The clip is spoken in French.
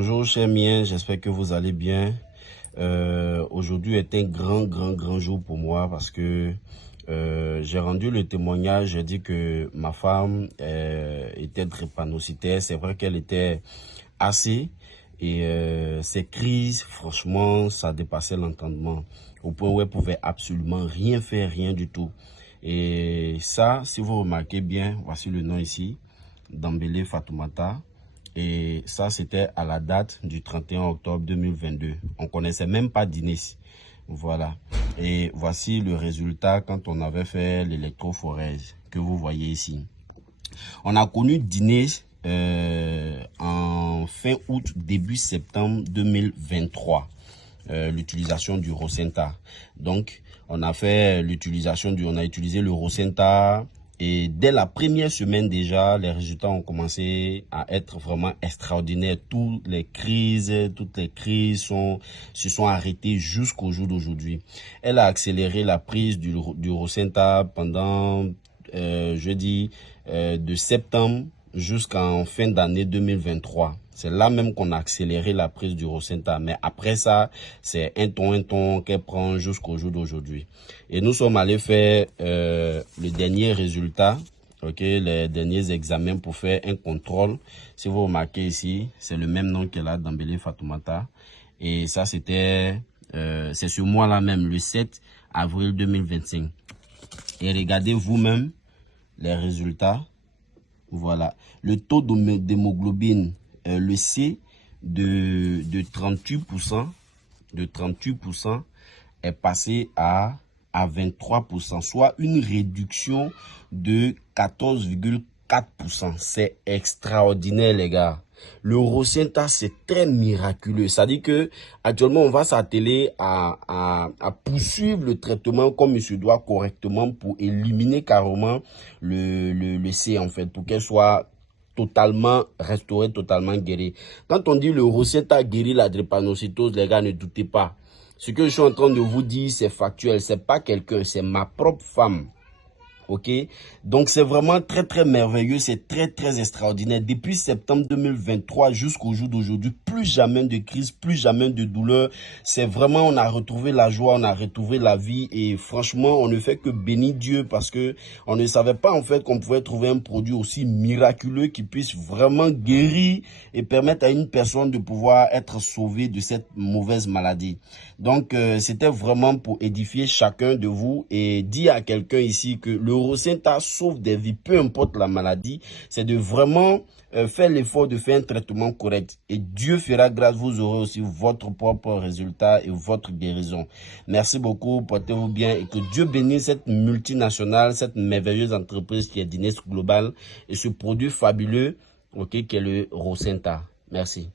Bonjour chers miens, j'espère que vous allez bien. Aujourd'hui est un grand jour pour moi parce que j'ai rendu le témoignage. J'ai dit que ma femme était drépanocytaire. C'est vrai qu'elle était assez et ces crises, franchement, ça dépassait l'entendement au point où elle pouvait absolument rien faire, rien du tout. Et ça, si vous remarquez bien, voici le nom ici, Dembélé Fatoumata. Et ça, c'était à la date du 31 octobre 2022. On ne connaissait même pas d'Inès. Voilà. Et voici le résultat quand on avait fait l'électrophorèse que vous voyez ici. On a connu d'Inès en fin août, début septembre 2023. L'utilisation du Rosenta. Donc, on a fait l'utilisation on a utilisé le Rosenta. Et dès la première semaine déjà, les résultats ont commencé à être vraiment extraordinaires. Toutes les crises se sont arrêtées jusqu'au jour d'aujourd'hui. Elle a accéléré la prise du Rosenta pendant, de septembre jusqu'en fin d'année 2023. C'est là même qu'on a accéléré la prise du Rosenta. Mais après ça, c'est un ton qu'elle prend jusqu'au jour d'aujourd'hui. Et nous sommes allés faire le dernier résultat, les derniers examens pour faire un contrôle. Si vous remarquez ici, c'est le même nom qu'elle a, Dembélé Fatoumata. Et ça, c'est ce mois-là même, le 7 avril 2025. Et regardez vous-même les résultats. Voilà, le taux d'hémoglobine, le C de 38% est passé à 23%, soit une réduction de 14,4%. C'est extraordinaire, les gars. Le Rosenta, c'est très miraculeux. Ça dit que actuellement, on va s'atteler à poursuivre le traitement comme il se doit correctement pour éliminer carrément le C, en fait, pour qu'elle soit totalement restaurée, totalement guérie. Quand on dit le Rosenta guérit la drépanocytose, les gars, ne doutez pas. Ce que je suis en train de vous dire, c'est factuel. C'est pas quelqu'un, c'est ma propre femme. Ok, donc c'est vraiment très merveilleux, c'est très extraordinaire. Depuis septembre 2023 jusqu'au jour d'aujourd'hui, plus jamais de crise, plus jamais de douleur. C'est vraiment, on a retrouvé la joie, on a retrouvé la vie et franchement, on ne fait que bénir Dieu parce que on ne savait pas en fait qu'on pouvait trouver un produit aussi miraculeux qui puisse vraiment guérir et permettre à une personne de pouvoir être sauvée de cette mauvaise maladie. Donc c'était vraiment pour édifier chacun de vous et dire à quelqu'un ici que le Rosenta sauve des vies, peu importe la maladie. C'est de vraiment faire l'effort de faire un traitement correct. Et Dieu fera grâce, vous aurez aussi votre propre résultat et votre guérison. Merci beaucoup, portez-vous bien et que Dieu bénisse cette multinationale, cette merveilleuse entreprise qui est d'Inès Global et ce produit fabuleux, qui est le Rosenta. Merci.